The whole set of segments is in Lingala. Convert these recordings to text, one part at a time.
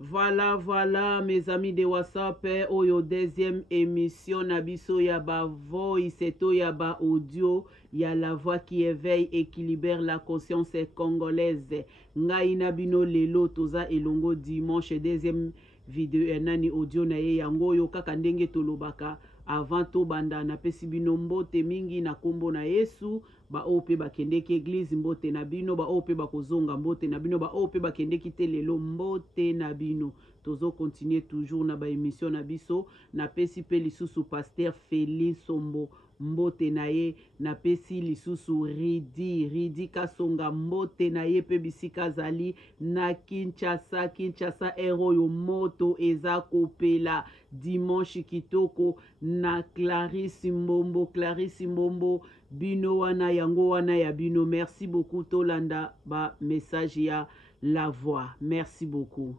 Voilà, voilà, mes amis de WhatsApp, oyo deuxième émission Nabiso Yaba Voice, to Yaba Audio, y a la voix qui éveille et qui libère la conscience congolaise. Ngai Nabino Lelo Toza Elongo dimanche, deuxième vidéo, nani audio na ye yango yo kaka ndenge tolobaka avant to banda na pesi bino mbote mingi na kombo na Yesu. Ba ope bakendeki église mbote na bino, ba ope bakozonga mbote na bino, ba ope bakendeki te lelo mbote na bino. Tozo continuer toujours na ba émission na biso. Na pesi pe lisusu pasteur Félix Sombo mbote na ye, na pesi lisusu Ridi Kasonga mbote na ye pe bisika zali na Kinshasa eroyo moto eza kopela dimanche kitoko na Clarisse Mbombo bino wana yango wana ya bino. Merci beaucoup tolanda ba message ya la voix. Merci beaucoup.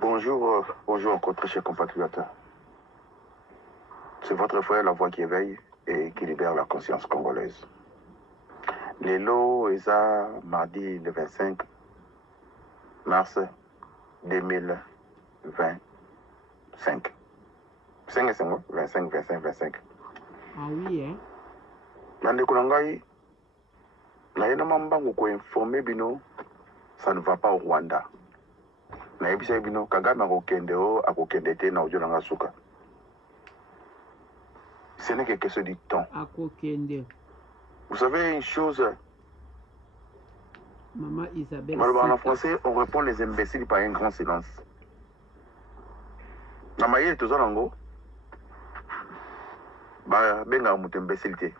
Bonjour encore très chers compatriotes. C'est votre frère La Voix qui éveille et qui libère la conscience congolaise. Lelo eza mardi le 25 mars 2025. 25. Ah oui, hein? Nande Konangai, na mbangu ko informer bino, ça ne va pas au Rwanda. Na yebisa bino Kagame akokende te na ojo nanga suka. Ce n'est que question du temps. Vous savez une chose, Maman Isabelle. En français, on répond les imbéciles par un grand silence. Na maye tozalango, benga mutu imbécilité.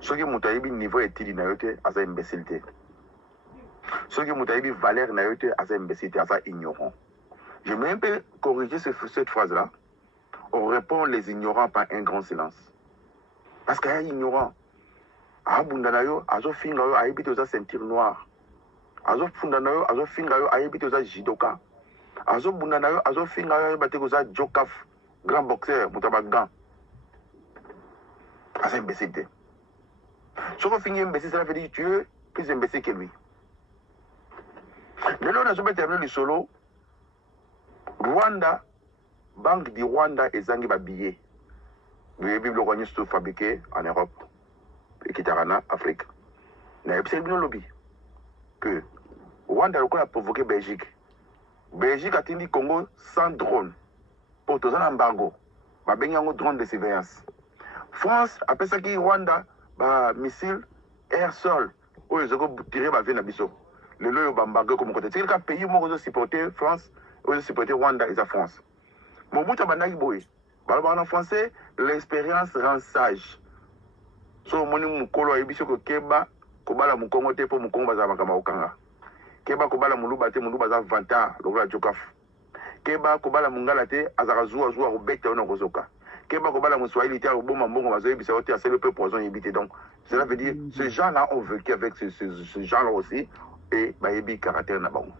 Soki mutu ayebi niveau etili na yote asa imbécilité. Soki mutu ayebi valeur na yote asa imbécilité, asa ignorant. Je vais un peu corriger cette phrase-là. On répond les ignorants par un grand silence. Parce qu'il y a ignorant. Abundanayo, azo fingayo, aibite oza ceinture noire. Azo fundanayo, azo fingayo, aibite oza jidoka. Azo bundanayo, azo fingayo, aibite oza jokaf. Grand boxeur, moutaba gant. Ah, c'est imbécile. Si on finit imbécile, ça veut dire que tu es plus imbécile que lui. Mais là, on a jamais terminé le solo. Rwanda. Banque du Rwanda et Zangi Babillet. Les bibliothèques sont fabriqués en Europe et qui en Afrique. Il y a un lobby que Rwanda a provoqué Belgique. Belgique a dit Congo sans drone. Pour tout un embargo. Il y a un drone de surveillance. France, après ça, Rwanda, missile air-sol. Où ils ont tiré ma vie dans Bissau. Le lieu est embargo comme côté. C'est le pays où ils ont supporté France, où ils ont supporté Rwanda et la France. Mobutu Bandaki Boy. En français, l'expérience rend sage. So moni mukolo ayebiso ko keba kobala mukongo te po mukongo baza makama okanga. Keba kobala muluba te muluba za vanta lokola jokaf. Keba kobala mungala te azaka zuwa robekta ona kozoka. Keba kobala muswahili te oboma mbongo bazo yebisa ote c'est le peu poison yebité. Donc cela veut dire ces gens-là ont vécu avec ce genre-là aussi et bayebi caractère na bango.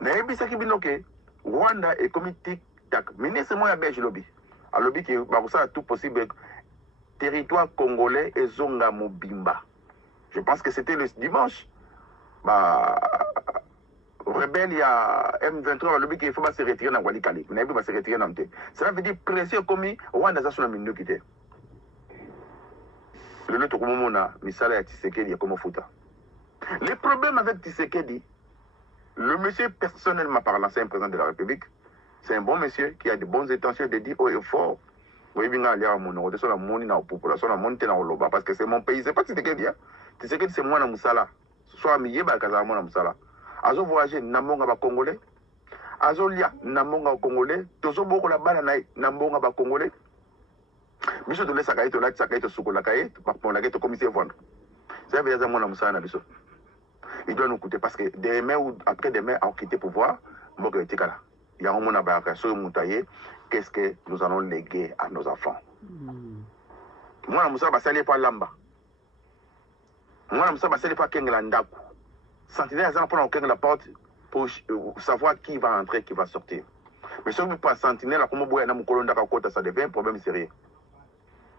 Na yebisa ki binoke Rwanda est comme tic-tac. Ministre moi à Belge lobby. À lobby qui va ça tout possible territoire congolais et Zonga Mobimba. Je pense que c'était le dimanche. Rebelle, il y a M23, le lobby qui faut se retirer dans Walikali. Il va se retirer dans Mté. Cela veut dire pression comme Rwanda ça sur la minute qui était. Le lot comme Mona, Misala et Tshisekedi comme Fouta. Les problèmes avec Tshisekedi. Le monsieur, personnellement parlant, c'est un président de la République. C'est un bon monsieur qui a de bonnes intentions de dire haut et fort. Vous voyez bien, aller à mon ordre, la monnaie dans la population, la monnaie dans le loba, parce que c'est mon pays. C'est pas ce que je dis. C'est que c'est moi dans Moussala. Soit Miye, Bakazama dans Moussala. Azo voyager, Namonga ba Congolais. Azo lia, Namonga Congolais. Tozo boko la bananaï, Namonga ba Congolais. Biso de l'Esakaï, to la Sakaï, to Soukolakaï, pour la guette, commissaire vendre. C'est un véritable mon Moussala, Nabiso. Il doit nous coûter parce que demain ou après-demain, on quitte le pouvoir, il y a un monde à sur le qu'est-ce que nous allons léguer à nos enfants. Moi, je ne sais pas lamba. Moi, je ne sais pas Kengelandaku. Sentinelle, ils ont pris la porte pour savoir qui va entrer, qui va sortir. Mais si on ne peut pas sentinelle, ça devient un problème sérieux.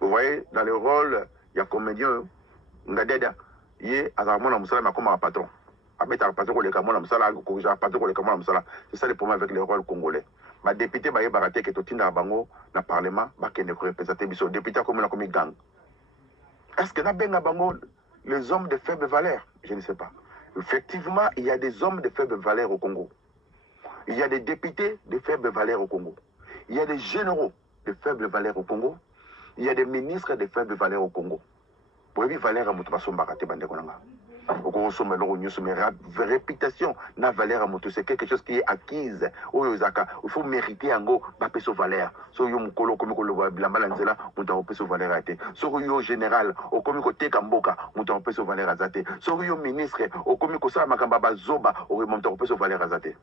Vous voyez, dans le rôle, il y a comédien, Ngadeda, il y a un patron. C'est ça le problème avec les rôles congolais. Les députés, ils ont été dans le Parlement, ils ont représenté les députés comme une gang. Est-ce que les hommes de faible valeur? Je ne sais pas. Effectivement, il y a des hommes de faible valeur au Congo. Il y a des députés de faible valeur au Congo. Il y a des généraux de faible valeur au Congo. Il y a des ministres de faible valeur au Congo. Pour éviter valeur à moto baraté bande konanga. Au Congo somme l'euro news mais réputation na valeur à moto c'est quelque chose qui est acquise. Il faut mériter en go ba peso valeur. So yo mukolo comme ko le bilamba nzela muta peso valeur até. So yo général au comme ko teka mboka muta peso valeur azaté. So yo ministre au comme ko sa makamba bazoba au muta peso valeur azaté.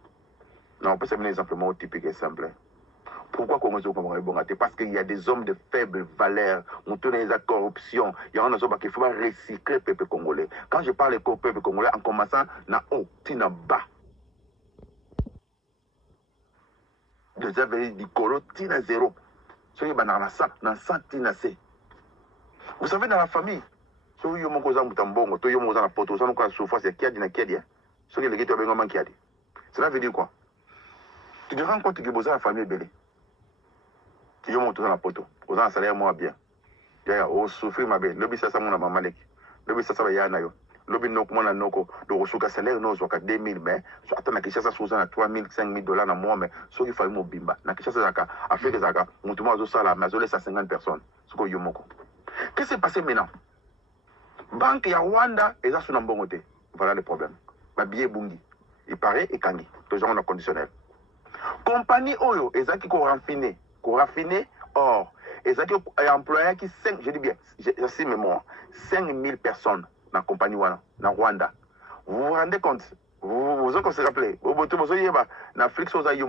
Non, on peut s'amener simplement typique et simple. Pourquoi Congo est parce qu'il y a des hommes de faible valeur, on tourne les corruption, il y a un homme qu'il faut recycler le peuple congolais. Quand je parle du peuple congolais, en commençant, na haut, tina bas. Déjà, du colo, tina zéro. Ce qui est dans la sang, tina c. Vous savez, dans la famille, ce qui est mon cousin Moutambongo, tout le monde a la poteau, ça nous a souffert, c'est qui a dit, ce qui est le ghetto, qui a dit. Cela veut dire quoi? Tu te rends compte que vous avez la famille belle. Tu montes dans la poteau. Vous avez un salaire moins bien. Vous souffrez ma belle. Le bis ça mon maman lek. Le bis ça va y aller. Le bis non comment noko. Donc vous salaire non soit 2000 mais soit attends que ça soit 3000 5000 dollars dans mois mais ce qu'il faut bimba. Na que ça zaka affaire que zaka monte moi au salaire mais laisse à 50 personnes. Ce que yomoko. Qu'est-ce qui s'est passé maintenant? Banque ya Rwanda et ça sur n'ambongote. Voilà le problème. Ma billet bungi. Il paraît et kangi. Toujours on a conditionnel. Compagnie Oyo, et ça qui qu'on raffiné, or, et ça qui employé qui 5, je dis bien, j'ai mémoire, 5000 personnes dans la compagnie dans Rwanda. Vous vous rendez compte, vous avez se rappelé, vous avez en Afrique, vous avez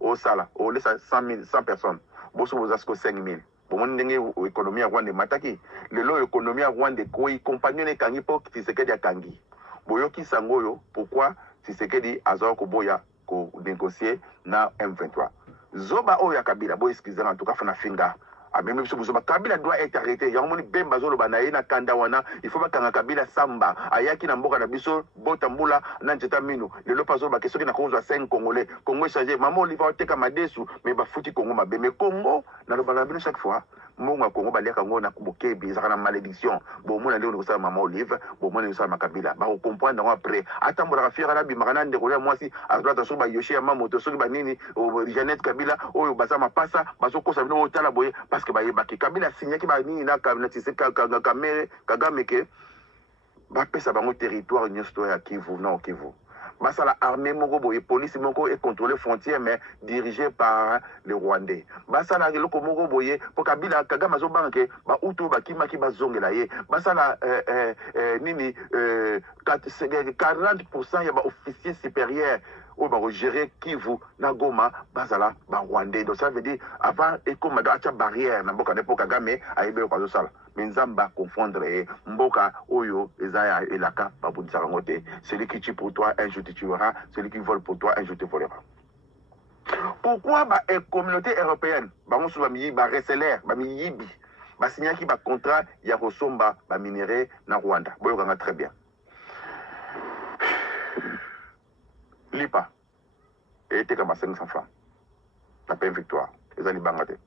au Sala, au 100 personnes, vous avez 5000. Pour mon économie à Rwanda, mataki, le lot économie à Rwanda, quoi, compagnie n'est kangi pour qui se qu'est à kangi. Boyoki Sangoyo, pourquoi si c'est qu'est dit Azor Koboya, ko négocier na M23. Zoba Oya Kabila, bo excusez en tout cas, fana finga. Ah, même si Kabila doit être arrêté. Il y a un moment Bemba Zolo Banaïna Kandawana. Il faut pas Kabila Samba. Ayaki Namboka Nabiso, Botambula, Nanjeta Mino. Le Lopazo Bakeso qui n'a qu'à 5 Congolais. Congo changé. Maman Oliva Teka Madesu, mais Bafouti Congo Mabé. Mais Congo, dans le Banabino chaque fois. Mon Congo Balia Congo na Kuboke, Bizarre malédiction. Bon, mon allé au Nissa Maman Olive, bon, mon allé au Kabila. Bah, on comprend après. Attends, mon affaire à la Bimarana de Roya, moi si, à droite, à Soba Yoshi, à Mamoto, Soba Nini, au Jeannette Kabila, au Bazama Passa, Bazoko Savino, au Talaboye, parce que Bayebaki Kabila signé qui va venir là, Kagame, Bapé, ça va au territoire, une histoire à Kivu, non, Kivu. Basa la armée Mogo et police Mogo est contrôlée frontière mais dirigée par les Rwandais. Basa la loko Mogo boye pour Kabila Kagame zo banke ba uto ba kima ki ba zongela ye. Basa la nini 40% ya ba officier supérieur ou ba gérer Kivu na Goma basala ba Rwandais. Donc ça veut dire avant et comme da cha barrière na boka pour Kagame aibe ko zo sala. Menzamba confondre mboka oyo ezaya elaka babundisa ngote. Celui qui tue pour toi un jour te tuera, celui qui vole pour toi un jour te volera. Pourquoi ba communauté européenne ba on souvent mi ba reseller ba mi yibi ba signer qui ba contrat ya kosomba ba minerai na Rwanda. Boyo kanga très bien. Lipa était comme 500 francs. La peine victoire. Les ali bangate.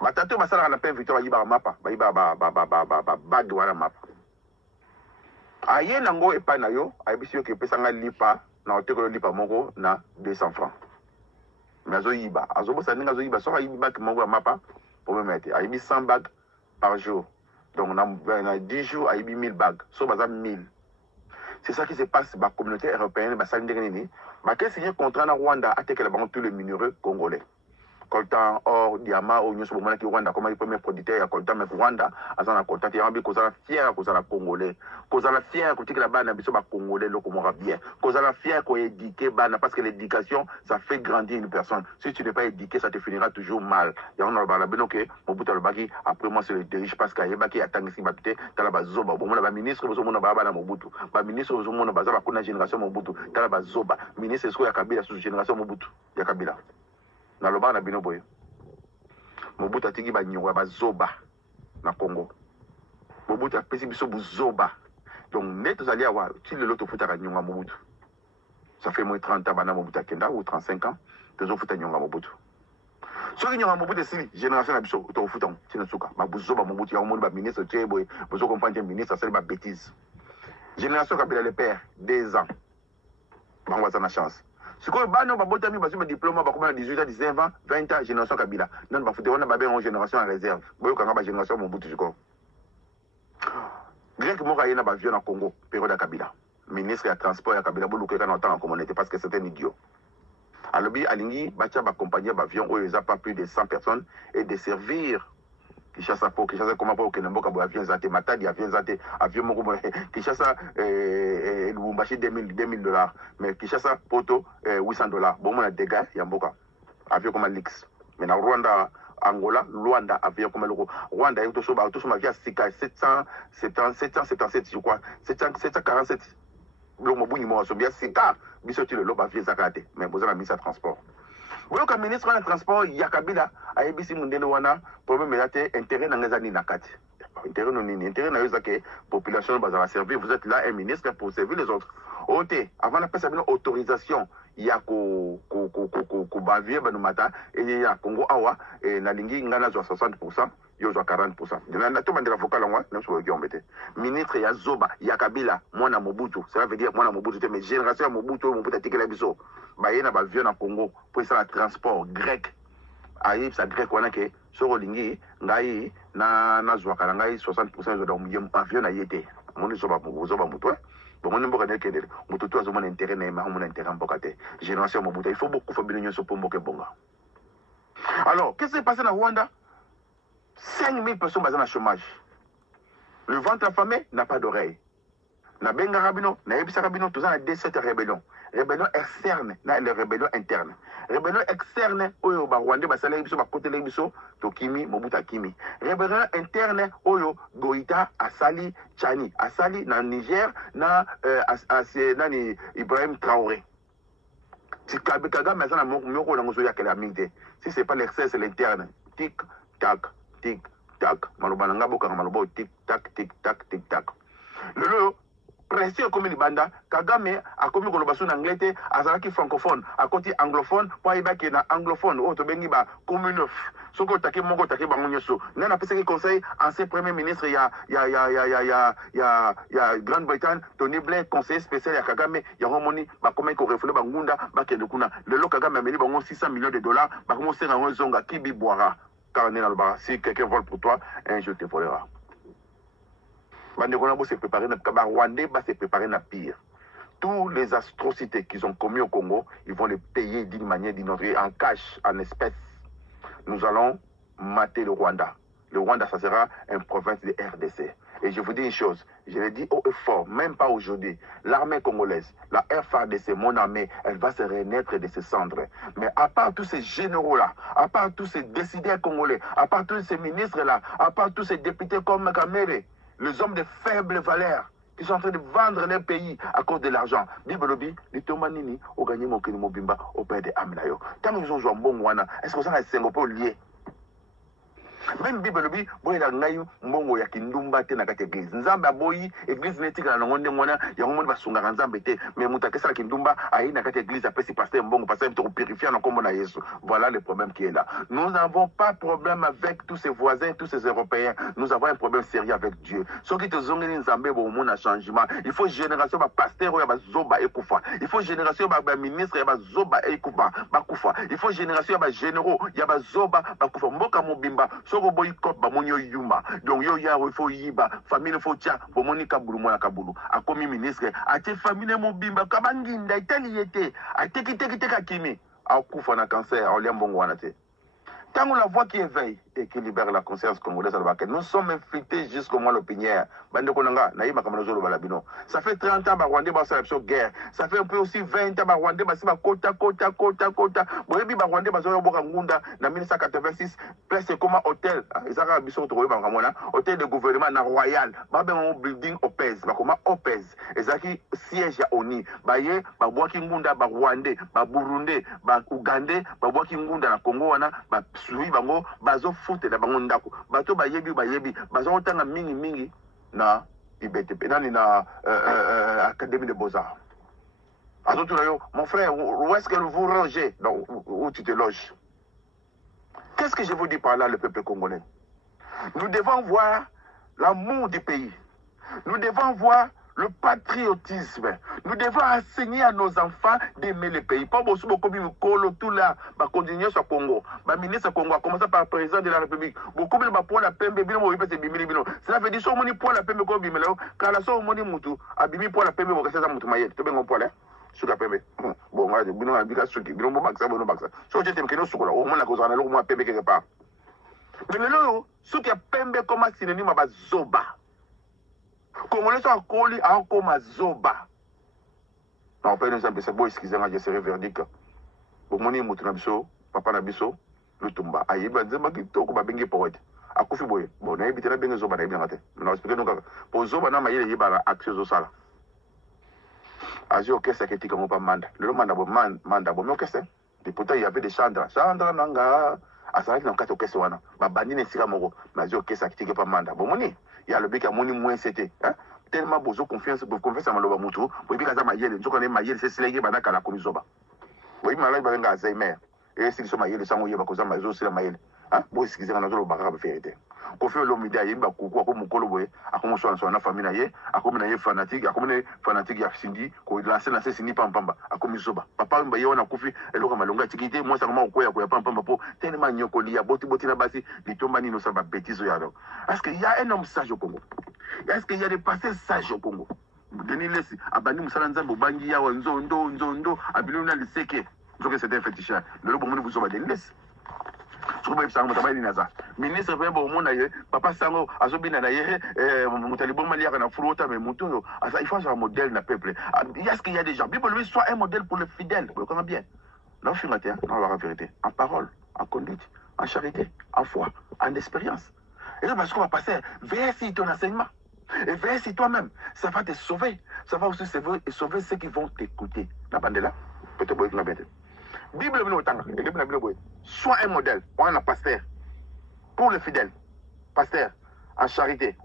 Batato basala la peine victoire yiba mapa, ba yiba bag wala mapa. Aye nango epa na yo, ayebisi ke pesanga lipa na oteko lipa moko na 200 francs. Mais azo yiba, azo bosa ninga azo yiba so ayibi bag moko mapa pour me mettre. Ayibi 100 bags par jour. Donc na 10 jours ayibi 1000 bags. So baza 1000. C'est ça qui se passe dans la communauté européenne, bah ça n'indemnise. Bah qu'est-ce qu'il y a contre la Rwanda a été tous les minéraux congolais. Coltan, or, diamant, oignon, sur le moment qui Rwanda, comme les premiers producteurs, il y a coltan, mais Rwanda, à son coltan, il y a un peu cause la fière, cause la congolais, cause la fière, côté que la banne, il y a congolais, le comora bien, cause la fière, qu'on est éduqué, parce que l'éducation, ça fait grandir une personne. Si tu n'es pas éduqué, ça te finira toujours mal. Il y a un autre ben ok, mon bout le baki, après moi, c'est le dirige, parce qu'il y a baki, attend ici, bah, tu t'as la zoba, bon, mon ministre, vous avez un Mobutu, bah, ministre, vous avez un bazar, la génération Mobutu, t'as la zoba, ministre, est-ce qu'il y a Kabila sous génération Mobutu, il y a Kabila. Na loba na bino boye Mobutu atiki ba nyongwa ba zoba na Congo. Mobutu apesi biso buzoba Donc, net, vous allez avoir, si le lot fout à Nyonga Mobutu. Ça fait moins 30 ans, Bana Mobutu Kenda, ou 35 ans, toujours fout à Nyonga Mobutu. Ce qui Nyonga Mobutu, c'est génération Abisso, ou fout à Tinasuka, Mabuzo, Mobutu, Yamoun, ministre, Tchéboué, vous comprenez, ministre, c'est une bêtise. Génération Kabila, les pères, 2 ans. On va avoir la chance. Si vous avez un diplôme, vous avez 18 ans, 19 ans, 20 ans, génération Kabila. Non, vous avez une génération en réserve. Vous avez une génération Mobutu. Grec Mora y a un avion au Congo, période à Kabila. Ministre de transport à Kabila, vous avez en communauté parce que c'est un idiot. Alors, Alingi, Bacha va accompagner l'avion où il n'y a pas plus de 100 personnes et de servir. Kishasa po Kishasa comment pas aucun mboka bo avion zate matadi avion zate avion moko Kishasa Lubumbashi $2000 mais Kishasa poto $800 bon mon a dégâts ya mboka avion comme Lix mais na Rwanda Angola Luanda avion comme le Rwanda il to so via Sika 777 je crois 747 le mobuni mo so bien Sika biso ti le loba avion zakate mais besoin de ministre de transport. Oui, comme ministre du transport, Yakabila, a ebisi mundele wana, problème est intérêt dans les années nakati. Intérêt non ni intérêt dans les population va servir. Vous êtes là un ministre pour servir les autres. Ote, avant la paix, ça une autorisation. Il y a ko bavie ben matin et il y a Congo awa et na lingi ngana 60%, yo 40%. De la to bandira vocal moi, même sur le embêté. Ministre ya Zoba, Yakabila, mwana Mobutu, ça veut dire mwana Mobutu mais génération Mobutu atikela biso. Bayena ba vieux na Congo pour ça transport grec ayi ça grec wana ke soro lingi ngai na zwaka ngai 60% de avion na yete moni so ba muto bon mon mboka nekende muto to azo mon intérêt na ma mon intérêt mboka te génération Mobutu il faut beaucoup fa binyo so pomboke bonga. Alors qu'est-ce qui s'est passé na Rwanda? 5000 personnes basées dans le chômage. Le ventre affamé n'a pas d'oreille. Na benga rabino na ebisa rabino tout ça na 17 rébellions. Rébellion externe na les rébellions internes. Rébellion externe oyo ba Rwanda ba sala biso ba côté biso to Kimi Mobutu Kimi. Rébellion interne oyo Goïta Asali Chani Asali na Niger na nani Ibrahim Traoré. Si Kabila mais na moko na ngozo ya kala mingte. Si c'est pas l'excès c'est l'interne. Tic tac tic tac. Maloba nga boka maloba tic tac tic tac tic tac. Le pression comme Libanda, Kagame a commis Golobasu en anglais, Azaraki francophone, à côté anglophone, pas y na anglophone, autre bengiba, commune, soko take mongo take bangonyoso. N'a pas ce conseil, ancien premier ministre, il y a Grande-Bretagne, Tony Blair, conseiller spécial à Kagame, il y a Romoni, bah comment il reflète Bangunda, bah Kendukuna, le lot Kagame a mis bangon $600 millions, bah comment c'est un zonga, qui biboira, car si quelqu'un vole pour toi, un jour te volera. Bandekona s'est préparé, Rwandais va se préparer na pire. Toutes les atrocités qu'ils ont commises au Congo, ils vont les payer d'une manière ou d'une autre, en cash, en espèces. Nous allons mater le Rwanda. Le Rwanda, ça sera une province de RDC. Et je vous dis une chose, je l'ai dit haut et fort, même pas aujourd'hui. L'armée congolaise, la FARDC, mon armée, elle va se renaître de ses cendres. Mais à part tous ces généraux-là, à part tous ces décideurs congolais, à part tous ces ministres-là, à part tous ces députés comme Kamere, les hommes de faible valeur qui sont en train de vendre leur pays à cause de l'argent. Bibolobi, les Tomanini, au gagné mon Mobimba, au père de Amnayo. Tant qu'ils ont joué un bon wana, est-ce que ça a un lié? Même Bibolobi, boy la ngayu, mbongo ya kindumba te na kati église. Nzamba boyi, église netika na ngonde mwana, ya ngomo ba sunga nzamba te. Mais mutakesa la kindumba, ayi na kati église après si pasteur mbongo, pasteur to purifier na kombo na Yesu. Voilà le problème qui est là. Nous n'avons pas de problème avec tous ces voisins, tous ces Européens. Nous avons un problème sérieux avec Dieu. Ceux qui te zongeni nzambe bo monde changement. Il faut génération ba pasteur ya ba zoba ekufa. Il faut génération ba ministre ya ba zoba ekufa, ba kufa. Il faut génération ya ba généraux ya ba zoba ba kufa. Mboka mobimba soko boycott ba monyo yuma. Donc yo ya il faut yiba, famille faut tia, bo moni kabulu mwana kabulu. A komi ministre, a te famille mobimba kabanginda itali yete. A teki kimi. A kufa na cancer, a liambongo wana te. Tant la voix qui éveille et qui libère la conscience congolaise, nous sommes infiltrés jusqu'au mois l'opinière. Ça fait 30 ans que Rwanda a fait la guerre. Ça fait un peu aussi 20 ans que Rwanda a fait kota. Boyebi Rwanda a fait en 1986, presque comme un hôtel. Hôtel de gouvernement na royal. Un building Opez. Comme Opez. Ezaki siège à ONI. Baye, Babouaki Ngunda, Rwandais, Burundi, Ougandais, Babouaki Ngunda na Congo, Sui bango bazo foute da bango ndako bato bayebi bazo otanga mingi na IBTP, na Académie des Beaux-Arts. Mon frère, où est-ce que vous logez? Où tu te loges? Qu'est-ce que je vous dis par là, le peuple congolais? Nous devons voir l'amour du pays. Nous devons voir le patriotisme. Nous devons enseigner à nos enfants d'aimer le pays. Pas beaucoup de tout là, continuer sur Congo. Ministre Congo a commencé par le président de la République. Beaucoup de pour la PMB, cela veut dire que pour la PMB, quand la somme moni mutu, abimi pour la PMB, c'est ça mutu maïe. Tu veux mon poil, sur la PMB. Bon, moi, je vais dire que je vais baksa, bon baksa. So je t'aime que nous sur là, au moins la cause on a le PMB quelque part. Mais là, ce qui a PMB comme synonyme à Zoba. Congolais sont accolis à comme Zoba. Non, pas une simple, c'est bon, excusez-moi, je serai verdict. Bon, mon nom est Nabiso, papa Nabiso, le Tumba. Aïe, ben, je vais te dire que poète. À Kofi Boy, bon, on a évité la bien Zoba, on a bien raté. Non, expliquez donc, pour Zoba, on a eu la action au sala. Azi, ok, c'est que tu comme pas manda. Le manda, bon, ok, c'est. Et pourtant, il y avait des Chandra. Chandra, nanga. À ça, il y a un cas de question. Bani ne sera moro. Mais ok, c'est que tu pas manda. Bon, moni. Il y a le bec à moni moins c'était. Tellement besoin confiance à Maloba Moutou. Vous voyez, quand Mayel, je connais Mayel, c'est Slégué, Banaka, la Komisoba. Vous voyez, Malay Banga Alzheimer. Et s'ils sont Mayel, sans Oye, Bakosa, Mazo, c'est la Mayel. Vous excusez, on a le barrage de vérité. Qu'on fait l'homme d'Aïe, Bakoukou, comme Mokolo, à comment soit la famille, à comme une fanatique, à comme une fanatique à Cindy, qu'on lance la Sini Pampamba, à comme Zoba. Papa, on a Koufi, et l'homme Malonga, Tikité, moi, ça m'a oué, à Pampamba, tellement Nyokoli, à Boti la Basi, les Tomani, nous sommes bêtises. Est-ce qu'il y a un homme sage au Congo? Est-ce qu'il y a des pasteurs sages au Congo? Denis Lessi, Abani Moussalanza, Bobangi, Yawa, Nzondo, Abiluna, le Seke. Je crois que c'était un féticheur. Le bon monde vous sauve Denis Lessi. Je crois que c'est un travail d'Inaza. Ministre, au monde, papa Sango, Azobina, Moutalibon Malia, Frota, mais Moutono. Il faut avoir un modèle d'un peuple. Est-ce qu'il y a des gens? Bible lui soit un modèle pour les fidèles. Vous comprenez bien? Non, je suis matin, non, la vérité. En parole, en conduite, en charité, en foi, en expérience. Et là, parce qu'on va passer, veille sur ton enseignement. Et veille sur toi-même. Ça va te sauver. Ça va aussi sauver ceux qui vont t'écouter. La bande là, peut-être que la bête. Bible, soit un modèle, on a un pasteur. Pour les fidèles, pasteur, en charité,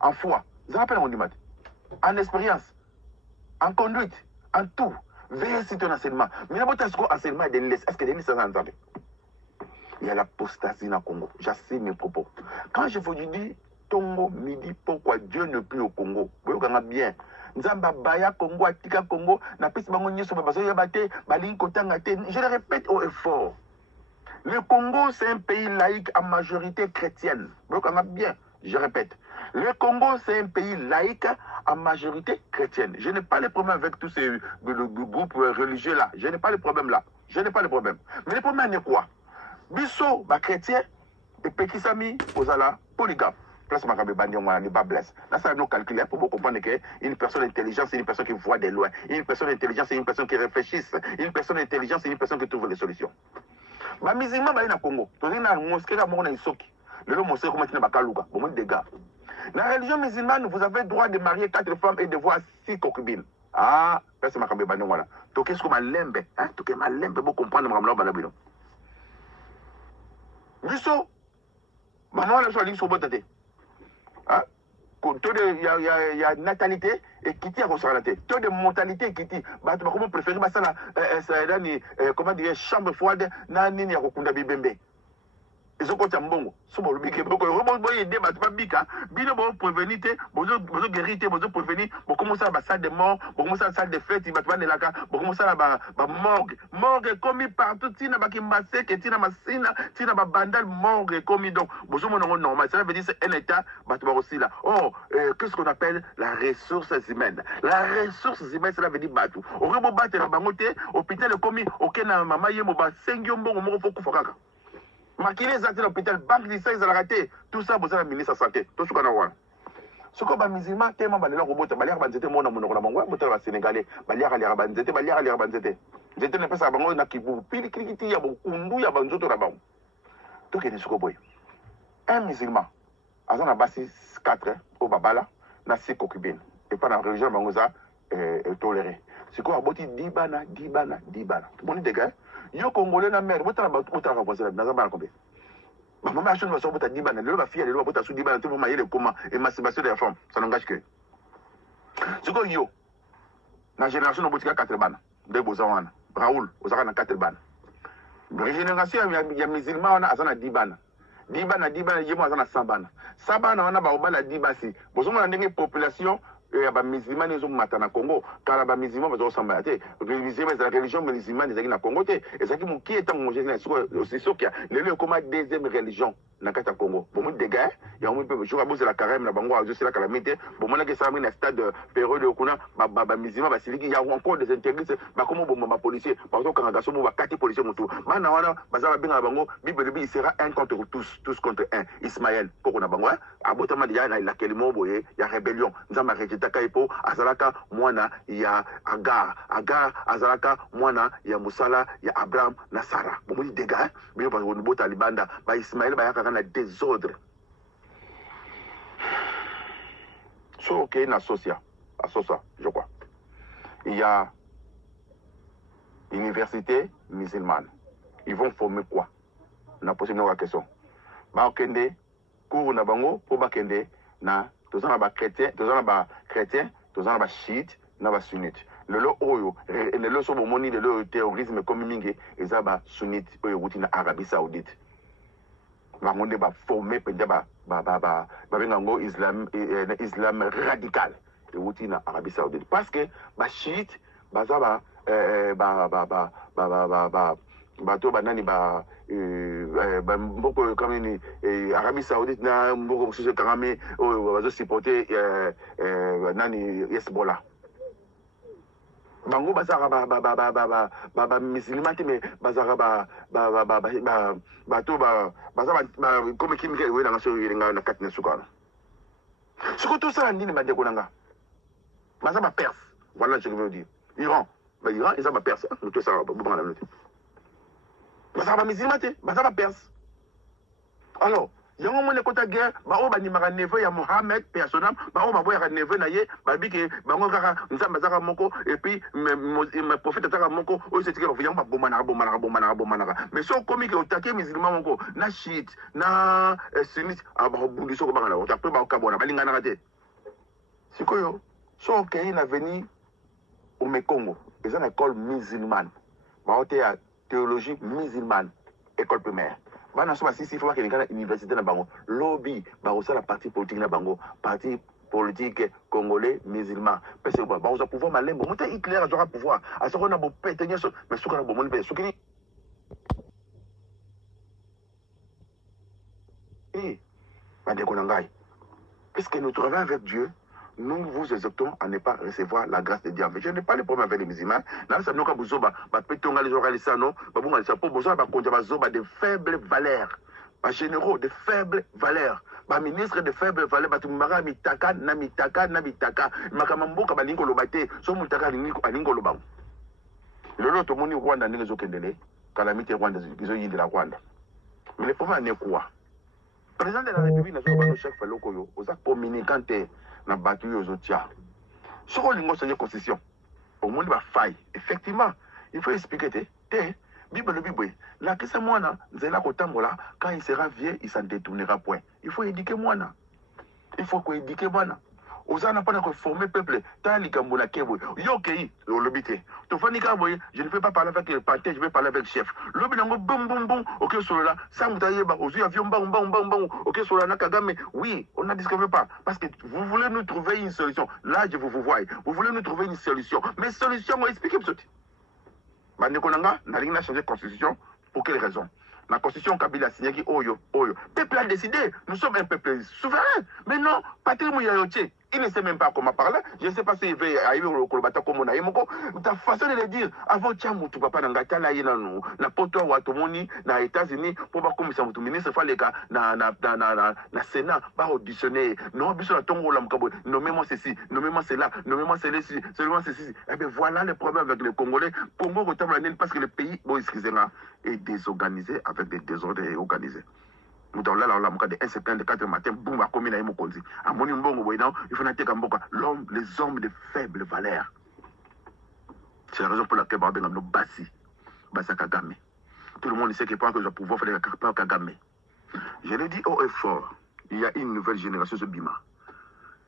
en foi, vous rappelez mon dimanche, en expérience, en conduite, en tout. Veille sur ton enseignement. Mais d'abord, enseignement de l'Est. Est-ce que Denis s'en entend? Il y a l'apostasie dans le Congo. J'assime mes propos. Quand je vous dis Tongo, midi, pourquoi Dieu ne plus au Congo? Vous voyez bien. Nzamba Baya Congo, Atika Congo, na piste bangonye sur babazo yabate, baling kotangate. Je le répète haut et fort. Le Congo, c'est un pays laïque à majorité chrétienne. Vous voyez bien. Je répète. Le Congo, c'est un pays laïque à majorité chrétienne. Je n'ai pas de problème avec tous ces groupes religieux là. Je n'ai pas de problème là. Je n'ai pas de problème. Mais le problème est quoi? Bisso, ma chrétien, et Pekisami, Ozala, polygame. Place ma cabe bandi, on n'est pas blessé. Là, ça nous calculer pour comprendre qu'une personne intelligente, c'est une personne qui voit de loin. Une personne intelligente, c'est une personne qui réfléchit. Une personne intelligente, c'est une personne qui trouve les solutions. Ma musulman, bah, il y a Congo. Tu dis, na mosquée, là, mon isoki. Le mosquée, comment tu n'as pas kaluga. Bon, des gars. Dans la religion musulmane, vous avez le droit de marier 4 femmes et de voir 6 concubines. Ah, place ma cabe bandi, voilà. Tu qu'est-ce que ma lembe? Hein? Tu qu'est-ce que ma lembe pour comprendre ma lembe, balabino. Bisso, maman, la chose, sur votre tête. Hein? Il y a natalité et qui tient à consolater. Taux de mortalité et qui tient. Comment préférer comment dire, chambre froide, nani ni à Rokunda Bibembe. Ils ont compté un bon. Souvent, le bic est beaucoup. Rebond, il débat, pas bica. Bino, bon, prévenir, bon, guérir, bon, prévenir, bon, comment ça, salle de mort, bon, comment ça, salle de fête, il va te voir de la carte, bon, comment ça, morgue. Morgue, commis partout, tina, qui massé, que tina, massina, tina, bandal, morgue, commis, donc, bon, mon nom normal. Ça veut dire, c'est un état, bah, tu vas aussi là. Oh, qu'est-ce qu'on appelle la ressource humaine? La ressource humaine, cela veut dire, bah, tout. Au rebond, bah, tu vas bangoter, hôpital, commis, ok, na, maman, yé, bah, 5 yombo, au faut qu'on fasse. Maquiller les actes de l'hôpital, banque de ça, ils ont raté. Tout ça, vous avez ministre de la santé. Tout ce qu'on a vu. Ce qu'on a musulman, tellement de gens qui ont été banzete, mon amour, mon sénégalais, baliar à banzete, baliar à banzete. J'étais ne pas ça, bango, na kibu, pili, klikiti, ya bon, kundu, ya banzoto, la bango. Tout ce qu'on a un musulman, à son abassi 4, au babala, na 6 concubines. Et pas dans la religion, bangoza, toléré. C'est quoi, aboti, dibana. Tout le monde est dégâts. Yo Congolais na mère, vous avez voisin, vous avez combien? Maman a choisi de dire que le fille est là, sous Dibana, tout le monde est comment émancipation de la femme. Ça n'engage que. Ce que yo, la génération de 4 ban, de Bozawana, Raoul, Ozara 4 ban. La génération, il y a musulmans, on a 10 ban. 10 ban, il y a 100 ban. 100 ban, on a 10 basi. Vous avez une population. Les musulmans ils ont maté na Congo car les musulmans ils ont semblé la religion musulmane ils na Congo et ça qui qui est en c'est sûr qu'il y a le comme deuxième religion na kata Congo bon moi des gars il y a un peu je vais la carême la bango je sais la calamité bon moi que ça amène un stade période kuna ba musulman ba siliki il y a encore des intégristes ba comment bon ma policier par exemple quand garçon ba 4 policiers mutu mana wana bazala binga bango bible il sera un contre tous contre un Ismaël pour na bango abotama dia na kelimo boye il y a rébellion nzamba Takaipo, Azalaka, Mwana, ya Agar, Azalaka, Mwana, ya Musala, ya Abraham, na Sarah. Bon, il des gars, mais parce qu'on est Talibanda, bah Ismaël, bah il y a désordre. So, ok, na Sosia, à Sosa, je crois. Il y a université musulmane. Ils vont former quoi? On a posé une question. Bah, ok, cours na bango, pour bah, na tous en chrétien, tous en chiite, na sunnite. Le lo oyo, le lo so bomoni de le terrorisme comme mingi, ezaba sunnite oyo wuti na Arabie Saoudite. Ba ngonde ba formé pende ba bengango islam radical e wuti na Arabie Saoudite parce que ba chiite bazaba bato banani ba mboko kama ni Arabie Saoudite na mboko kususu kama bazo supporter nani Hezbollah bango bazaka ba musulman te mais bazaka bato bazaba comme kimike we na so yiringa na katna sukana siko tout ça ndini bande konanga bazaba perse voilà ce que je veux dire Iran Iran ils ont perse tout ça bon dans la minute bazaba musulman te bazaba perse alors yango mone kota guerre ba o banimaka neveu ya Mohamed personnam ba o baboyaka neveu na ye babiki bango kaka nzambe azaka moko et puis me prophète azaka moko oyo c'est que yango bomanaka mais so komi ke otake musulman moko na chiite na sunnite ba bundi so ko bangana otapre ba kabona balingana te sikoyo so okei na veni au Mekongo ils ont une école musulmane ba ote ya théologie musulmane école primaire bana so basisi faut que ngana université na bango lobby ba osala parti politique na bango parti politique congolais musulman parce que ba osa pouvoir malembo monter Hitler aura pouvoir a so na bo pete nyeso mais suka na bo moni pe sukini bande konangai puisque nous travaillons avec Dieu nous vous exhortons à ne pas recevoir la grâce de Dieu. Je n'ai pas de problème avec les musulmans. Là, ça nous a besoin de faibles valeurs. Pas généraux de faibles valeurs. Pas ministre de faibles valeurs. Pas tumara mitaka na mitaka. Makamamboka balingo lobate. So mutaka alingo lobang. Le lot au monde Rwanda n'est pas kendele. Calamité Rwanda, ils ont de la Rwanda. Mais le problème est quoi? Le président de la République n'a pas chef lokoyo. Aux communicants na batu yo zotia soko lingo sonye constitution au monde va faille effectivement il faut expliquer te bible la kisa mwana nzela kotambola quand il sera vieux il s'en détournera point il faut éduquer mwana il faut ko éduquer bana osana pas de former peuple tant likambo na kebo yokei lobité to fani ka boye je ne peux pas parler avec le parti je vais parler avec le chef lobi nango bom OK sur là ça mutaye ba ozu avion bang OK sur là na Kagame oui on n'a discuté pas parce que vous voulez nous trouver une solution là je vous vois vous voulez nous trouver une solution mais solution moi expliquer petit bande konanga na ringa changer constitution pour quelle raison? La constitution Kabila a signé qui oyo. Peuple a décidé. Nous sommes un peuple souverain. Mais non, Patrick Mouyayoche, il ne sait même pas comment parler. Je ne sais pas s'il veut arriver au Kolobata comme on a eu. Ta façon de le dire, avant Tchamou, tu papa n'angata la yena nou, na poto wa tomoni, na États-Unis, pour pas comme ça, mon ministre, fallait que na Sénat, pas auditionner. Non, bisous la tombe, nommez-moi ceci, nommez-moi cela, nommez-moi ceci, seulement ceci. Eh bien, voilà le problème avec les Congolais. Congo, parce que le pays, bon, excusez-moi, est désorganisé avec des désordres organisés. Nous avons là, un certain de 4 matin, boum, à combien il faut l'homme, les hommes de faible valeur. C'est la raison pour laquelle nous Bassi Kagame. Tout le monde sait qu'il pense que je vais pouvoir faire Kagame. Je le dis haut et fort, il y a une nouvelle génération de Bima.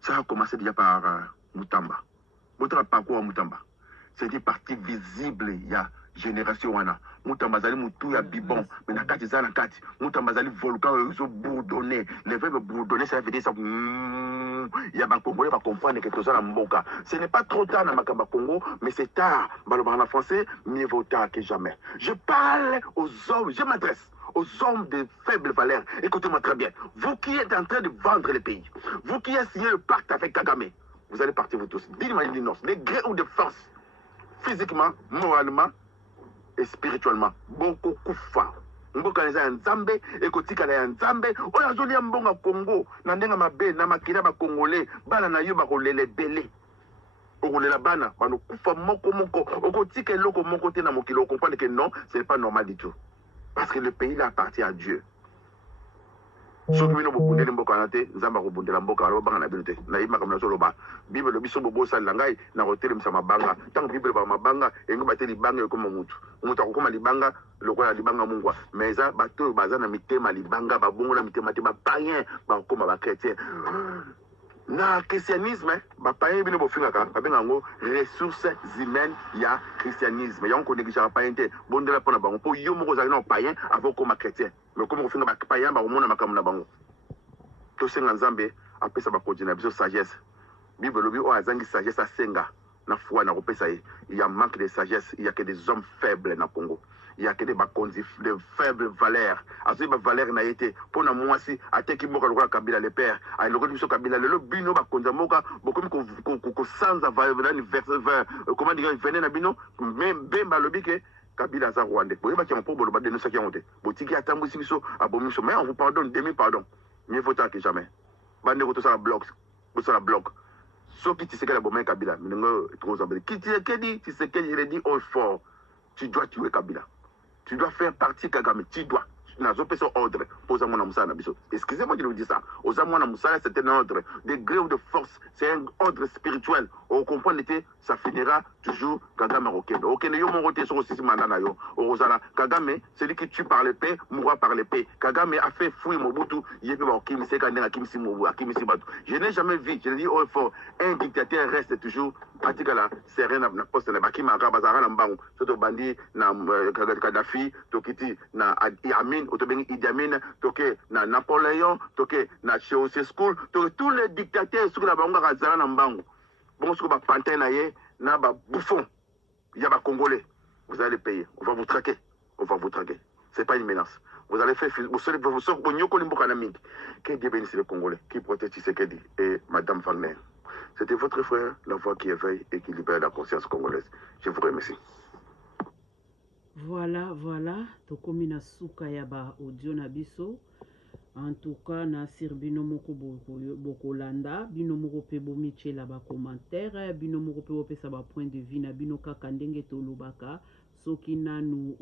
Ça a commencé déjà par Mutamba. Votre parcours à Mutamba. C'est des parties visibles, il y a génération wana. Mutamba zali mutu ya bibon, mais na kati zana kati. Mutamba zali volcan ils bourdonné. Le verbe bourdonner ça veut dire ça. Il y a un Congolais va comprendre que tout ça mboka. Ce n'est pas trop tard dans Makamba Congo, mais c'est tard. En français, mieux vaut tard que jamais. Je parle aux hommes, je m'adresse aux hommes de faible valeur. Écoutez-moi très bien. Vous qui êtes en train de vendre le pays, vous qui avez signé le pacte avec Kagame, vous allez partir vous tous. Dis-moi de gré ou de force, physiquement, moralement et spirituellement. Beaucoup kufa. Mboka neza nzambe ekotika la nzambe oya zoli mbonga Congo na ndenga mabe na makina ba congolais bana na yo ba kolele belé okolela bana bano kufa moko moko okotika eloko moko te na mokilo comprendre que non ce n'est pas normal du tout parce que le pays là appartient à Dieu. Soki bino bokundeli mboka na te nzamba kobundela mboka alo banga na bino te na yima kamna solo ba bible biso bobo sala ngai na kotelemisa mabanga tant bible ba mabanga engo bateli banga ekoma mutu mutu akokoma libanga lokola libanga mungwa mais ça bato baza na mitema libanga babongola mitema te ba païen ba koma ba chrétien na christianisme ba païen bino bofingaka babenga ngo ressources humaines ya christianisme yango ko négliger païen te bondela pona bango po yo moko za na païen avant koma chrétien mais comme ofinga ba païen ba mona makamuna bango to senga nzambe apesa ba kodina biso sagesse bible lobi o azangi sagesse asenga na foi na kopesa il y a manque de sagesse il y a que des hommes faibles na Congo il y a que des bakonzi de faible valeur azo ba valeur na été pona mwasi ateki mboka lokola Kabila le père a lokola biso Kabila le bino bakonza mboka bokomi ko sanza valeur vers comment dire venez na bino même bemba lobi ke Kabila za Rwanda boyeba ki mpo boloba de no saki honte botiki atambusi biso abomiso mais on vous pardonne demi pardon mieux vaut tard que jamais bande ko to ça bloc soki Tshisekedi bomé Kabila minengo trozambeli Tshisekedi je le dis au fort tu dois tuer Kabila tu dois faire partie Kagame tu dois nazo peso ordre posa mona musala na biso excusez-moi de vous dire ça oza mona musala c'est un ordre de gré ou de force c'est un ordre spirituel on comprend l'été ça finira toujours Kagame Rokendo okende yo mon roté sur aussi manana yo ozala Kagame celui qui tue par l'épée mourra par l'épée Kagame a fait fouiller Mobutu yepe ba kimi se kandena kimi si mobu akimi si batu je n'ai jamais vu je le dis au fort un dictateur reste toujours pratikala serena na poste na bakima ka bazara na mbangu soto bandi na Kadhafi tokiti na Amin otobengi Idi Amin toke na Napoléon toke na Ceausescu toke tous les dictateurs sur la bango kazala na mbangu bon sur ba pantin na ye na ba bouffon ya ba congolais vous allez payer on va vous traquer c'est pas une menace vous allez faire vous serez bonyoko limboka na mingi que Dieu bénisse les Congolais qui protège Tshisekedi et madame Wagner. C'était votre frère, la voix qui éveille et qui libère la conscience congolaise. Je vous remercie. Voilà, tokomi na suka ya ba audio na biso. En tout cas, na sir bino moko bokolanda, bino moko pe bomichela ba commentaire, bino moko pe opesa ba point de vue na bino kaka ndenge tolobaka, soki nanu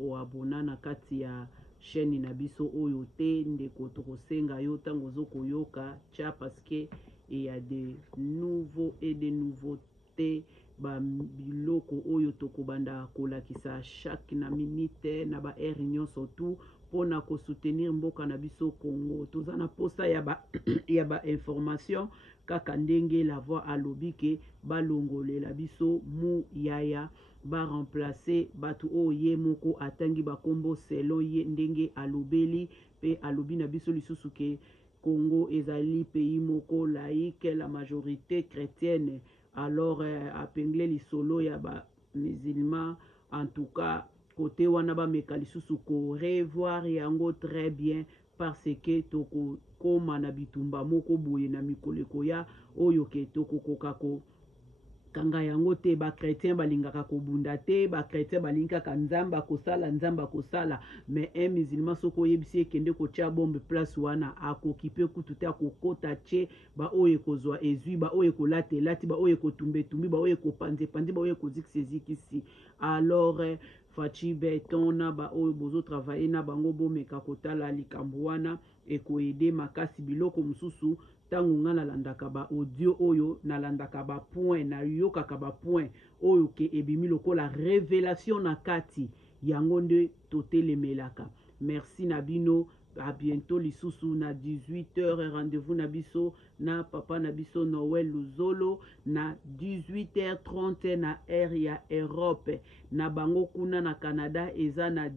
o abona na kati ya chaîne na biso oyo te ndeko tokosenga yo tango zokoyoka tia parce que il y a des nouveaux et des nouveautés ba biloko oyo tokobanda kolakisa chaque na minute na ba heure nyonso tout pona ko soutenir mboka na biso Congo toza na posa ya ba ya ba information kaka ndenge la voix alobi ke balongolela biso mu yaya ba remplacer batu o ye moko atangi ba kombo selon ye ndenge alobeli pe alobi na biso lisusu ke Congo ezali pays moko laïque, la majorité chrétienne. Alors, apengle lisolo ya ba musulmans, en tout cas, côté wanaba mekalisusu ko revoir yango très bien parce que toko koma na bitumba moko boye na mikoleko ya oyo ke toko kokako kanga yango te ba chrétien balingaka kobunda te ba chrétien balingaka nzamba kosala mais un musulman soko yebisi ekende ko tia bombe place wana akokipe kutu te akokota che ba oye kozwa ezui ba oye kolati ba oye kotumbe ba oye kopanze ba oye kozikisi alors fachi betona ba oyo bozo travailler na bango bomeka kotala likambo wana ekoede makasi biloko mususu tango nga nalandaka ba audio oyo nalandaka ba point na yokaka ba point oyo ke ebimi lokola révélation na kati yango nde totelemelaka merci na bino À bientôt lisusu na 18h. Rendez-vous na biso na papa na biso Noël Luzolo na 18h30 na air ya Europe. Na bango kuna na Canada eza na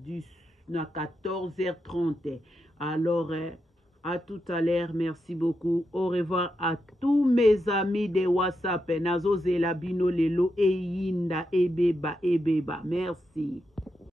14h30. Alors à tout à l'heure, merci beaucoup. Au revoir à tous mes amis de WhatsApp. Nazo zela bino lelo e yinda ebeba ebeba. Merci.